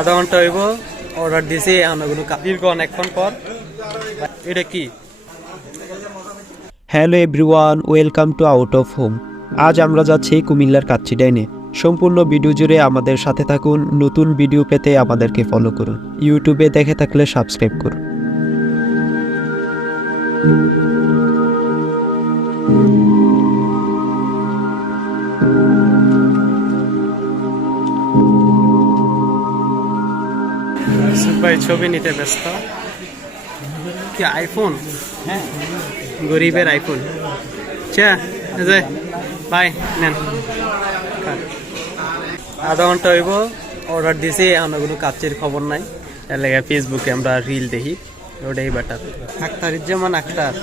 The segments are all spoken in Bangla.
আধা ঘন্টা হইব অর্ডার দিছি এখন দীর্ঘ অনেকক্ষণ পর। এটা কি? Hello everyone, welcome to out of home. আজ আমরা যাচ্ছি কুমিল্লার কাচ্চিডাইনে। সম্পূর্ণ ভিডিও জুড়ে আমাদের সাথে থাকুন। নতুন ভিডিও পেতে আমাদেরকে ফলো করুন। ইউটিউবে দেখে থাকলে সাবস্ক্রাইব করুন। ভাই ছবি নিতে ব্যস্ত। কি আইফোন? হ্যাঁ, গরিবের আইফোন। ভাই নেন। আধা ঘন্টা হইব অর্ডার দিছি এখন কাচ্চির খবর নাই। এর লেগে ফেসবুকে আমরা রিল দেখি, ওটাই বেটার। আখতারুজ্জামান আখতার,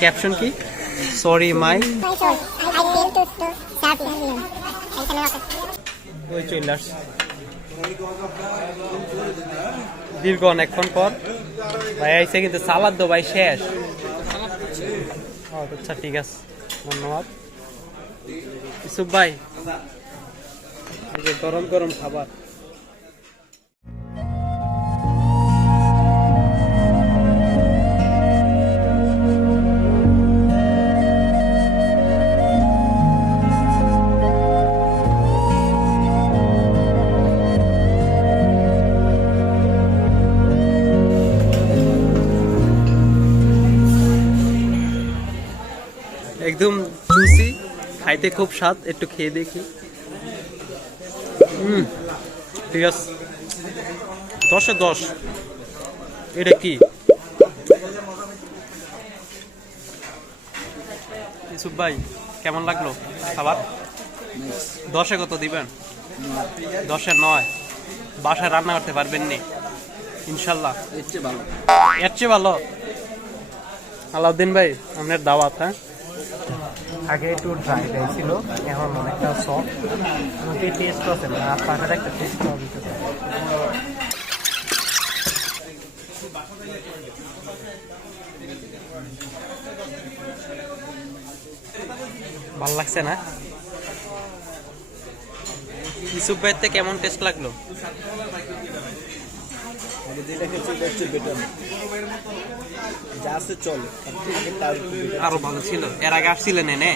ক্যাপশন কি? সরি মাই ওই চলে আসছে দীর্ঘ অনেকক্ষণ পর। ভাই আইসে কিন্তু সালাদ দো ভাই শেষ। আচ্ছা ঠিক আছে, ধন্যবাদ ইসুফ ভাই। এই যে গরম গরম খাবার। একদম জুসি, খাইতে খুব স্বাদ। একটু খেয়ে দেখি। ঠিক আছে, 10-এ 10। এটা কি ইসুফ ভাই, কেমন লাগলো খাবার? 10-এ কত দিবেন? 10-এ 9। বাসায় রান্না করতে পারবেন নি? ইনশাল্লাহ এর চেয়ে ভালো। আলাউদ্দিন ভাই, আপনার দাওয়াত। হ্যাঁ, আগে একটু ড্রাই ড্রাই ছিল, এখন অনেকটা সফট। টেস্ট আছে না, আপনার একটা টেস্ট হবে। ভাল লাগছে না? ইসুফ ভাইতে কেমন টেস্ট লাগলো? আরো ভালো ছিল। এর আগে আসছিলেন এনে?